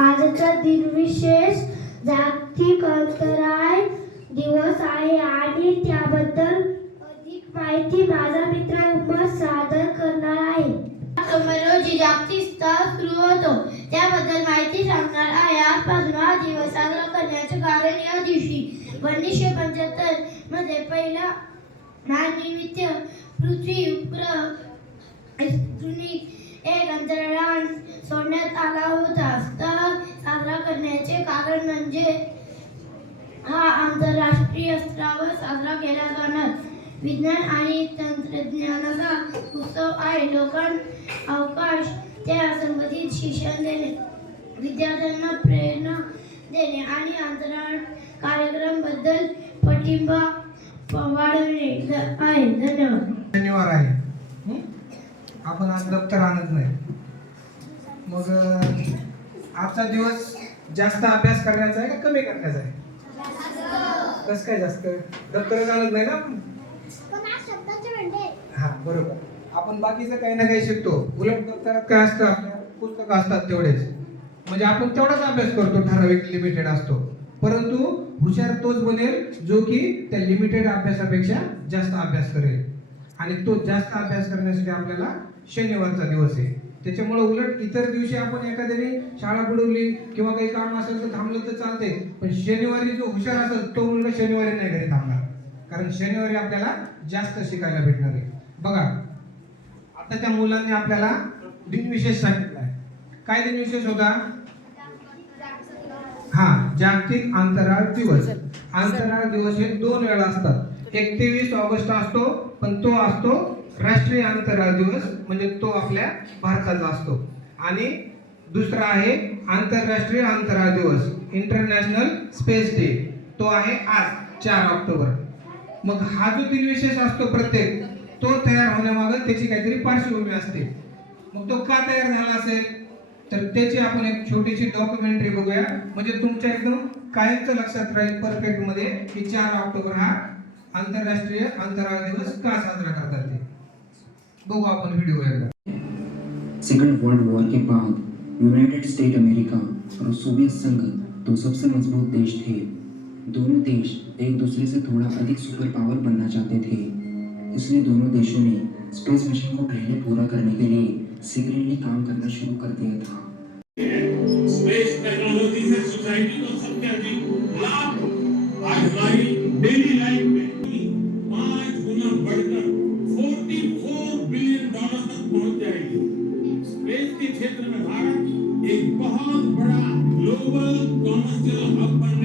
आजचा दिन विशेष जागतिक अंतराळ दिवस आहे आणि त्याबद्दल अधिक माहिती माझा मित्र उमर सादर करणार आहे. रोजी जागतिक स्तरावर सुरू होतो त्याबद्दल माहिती सांगणार आहे. आजपासून हा दिवस साजरा करण्याचे कारण या दिवशी 1975 मध्ये पहिला मानवनिर्मित पृथ्वी उपग्रह स्पुतनिक एक अंतराळयान सोडण्यात आला होता. स्तळ साजरा करण्याचे कारण म्हणजे हा आंतरराष्ट्रीय स्तरावर साजरा केला जाणार विज्ञान आणि तंत्रज्ञानाचा उत्सव आहे. लोकांना अवकाश त्या संबंधित शिक्षण देणे, विद्यार्थ्यांना प्रेरणा देणे आणि अंतराळ कार्यक्रमाबद्दल पाठिंबा वाढवणे आहे. धन्यवाद. शनिवार आहे, आपण आज दप्तर आणत नाही. मग आजचा दिवस जास्त अभ्यास करण्याचा आहे का कमी करण्याचा आहे? कसं काय जास्त? दप्तर आणत नाही ना आपण. हा बरोबर. आपण बाकीचं काही ना काही शिकतो. उलट दप्तरात काय असतं, आपल्या पुस्तकं असतात तेवढेच, म्हणजे आपण तेवढाच अभ्यास करतो, ठराविक लिमिटेड असतो. परंतु हुशार तोच बनेल जो की त्या लिमिटेड अभ्यासापेक्षा जास्त अभ्यास करेल. आणि तो जास्त अभ्यास करण्यासाठी आपल्याला शनिवारचा दिवस आहे. त्याच्यामुळे उलट इतर दिवशी आपण एखाद्याने शाळा बुडवली किंवा काही काम असेल तर थांबलं तर चालते, पण शनिवारी जो हुशार असेल तो मुलगा शनिवारी नाही घरी थांबणार, कारण शनिवारी आपल्याला जास्त शिकायला भेटणार आहे. बघा, आता त्या मुलांनी आपल्याला दिनविशेष सांगितला आहे. काय दिनविशेष होता? हा, जागतिक अंतराळ दिवस. अंतराळ दिवस हे 2 वेळा असतात. 23 ऑगस्ट असतो, पण तो असतो राष्ट्रीय अंतराळ दिवस, म्हणजे तो आपल्या भारताचा असतो. आणि दुसरा आहे आंतरराष्ट्रीय अंतराळ दिवस, इंटरनॅशनल स्पेस डे, तो आहे आज 4 ऑक्टोबर. मग हा जो दिनविशेष असतो प्रत्येक, तो तयार होण्यामागे त्याची काहीतरी पार्श्वभूमी असते. मग तो का तयार झाला असेल, तर त्याची आपण एक छोटीशी डॉक्युमेंटरी बघूया, म्हणजे तुमच्या एकदम कायमचं लक्षात राहील परफेक्ट मध्ये की 4 ऑक्टोबर हा आंतरराष्ट्रीय अंतराळ दिवस का साजरा करतात ते. बघू आपण व्हिडिओ एकदा. सेकेंड वर्ल्ड वॉर के बाद यूनाइटेड स्टेट अमेरिका और सोवियत संघ दो सबसे मजबूत देश थे. दोनों देश एक दूसरे से थोड़ा अधिक सुपर पावर बनना चाहते थे, इसलिए दोनों देशों ने स्पेस मिशन को पहले पूरा करने के लिए सीक्रेटली काम करना शुरू कर दिया था. स्पेस टेक्नोलॉजी से सोसाइटी को सबसे अधिक लाभ आज हमारी डेली लाइफ में 5 गुना बढ़कर $44 बिलियन तक पहुंच जाएगी. स्पेस के क्षेत्र में भारत एक बहुत बड़ा ग्लोबल कॉमर्शियल हब बनने